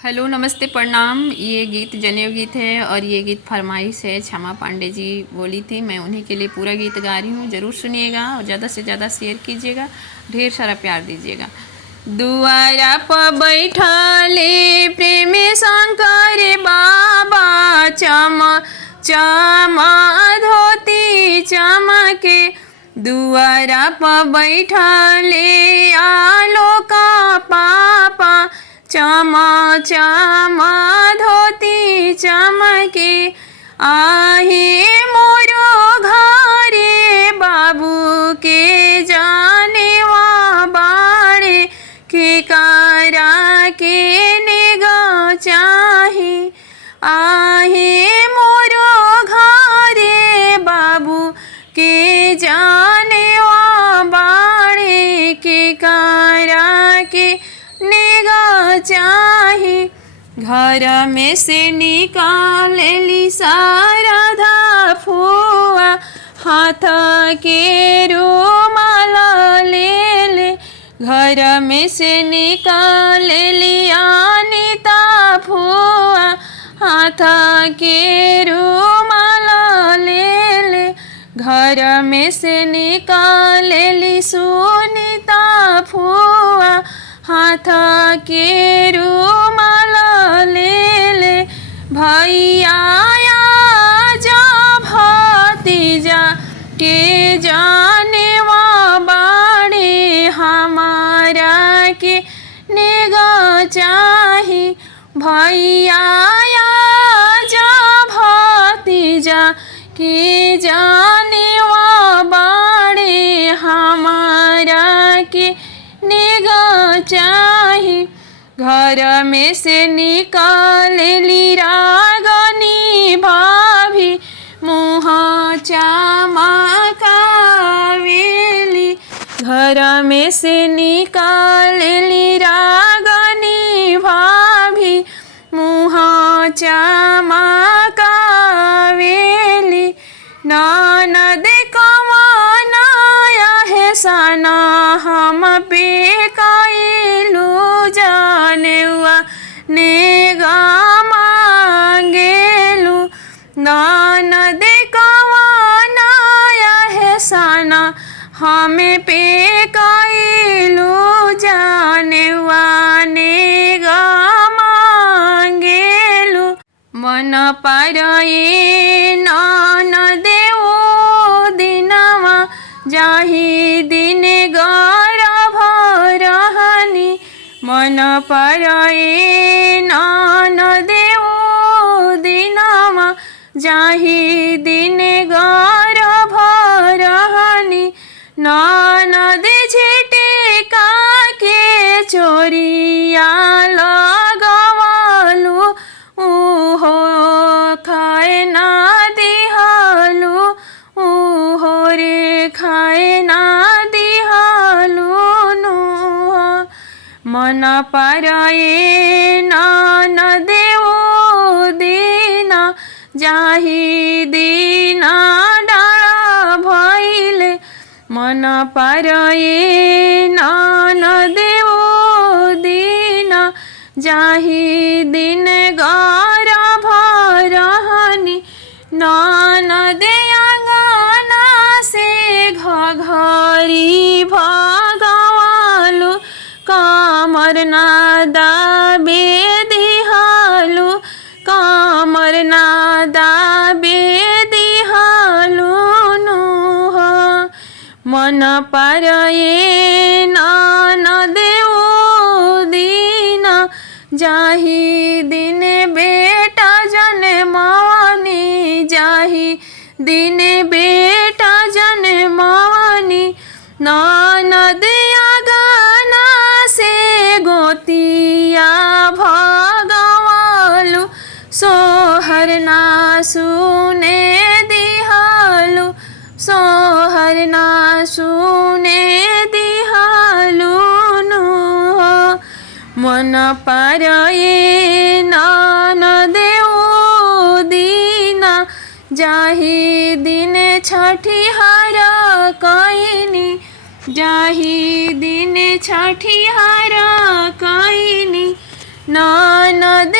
Hello, नमस्ते, प्रणाम। ये गीत जनेऊ गीत है और ये गीत फरमाइश है। क्षमा पांडे जी बोली थी, मैं उन्हीं के लिए पूरा गीत गा रही हूँ। ज़रूर सुनिएगा और ज़्यादा से ज़्यादा शेयर कीजिएगा, ढेर सारा प्यार दीजिएगा। दुआरा पर बैठले प्रेम शंकर बाबा, चम चम धोती चमके। दुआरा पर बैठले आलोक पापा, चम चम धोती चमके। आहे मोरो घरे बाबू के जाने वा बाड़े, के कारा के नेग चाहे। आहे मोरो घरे बाबू के जाने वा बाड़े, के कारा के नेगा चाहे। घर में से निकालेली शारदा फुआ, हाथ के रुमाल ले ले। घर में से निकालेली अनिता फुआ, हाथ के रुमाल ले ले। घर में से निकालेली सुनीता फुआ, हाथ के रुमाल ले ले। भैया जा भतीजा के जाने वा बाड़े, हमारा के नेगा चाही। भैया जा भतीजा के जाने वा बाड़े, हमारा के नेगा चाही। घर में से निकालेली रागनी भाभी, मुँह चमकावेली। घर में से निकालेली रागनी भाभी, मुँह चमकावेली। ननद कमाना है सना हम पे कैलू, जानेवा नेगा मांगेलू। ननद कमाना है सना हम पे कैलू, जानेवा नेगा मांगेलू। मन पारए ननद ओ दिनवा, जाही दिन गर्भ रहनी। मन पारए ननद ओ दिनवा, जाही दिन गर्भ रहनी। ननद झिटिका के चोरिया लगवलू, उहो खाए ना दिहालू, उहो रे खाए ना दिहालू नुहा। मन पारए ननद ओ दिना, जाही दिना डाला भइले। मन पारए ननद ओ दिना, जाही दिन गर्भ रहनी। ननद आंगना से घघरी भगवालू, कमर ना दाबे दिहालू, कमर ना दाबे दिहालू नुहा। मन पारए ननद ओ दिना, जाही दिन बेटा जन्मवनी, जाही दिन बेटा जन्मवनी। ननद आंगना से गोतिया भगवालू, सोहर ना सुने दिहालू, सोहर ना सुने दिहालू नुहा। मन पारए ननद ओ दिना, जाही दिन छठिहार कैनी, जाही दिन छठिहार कैनी। ननद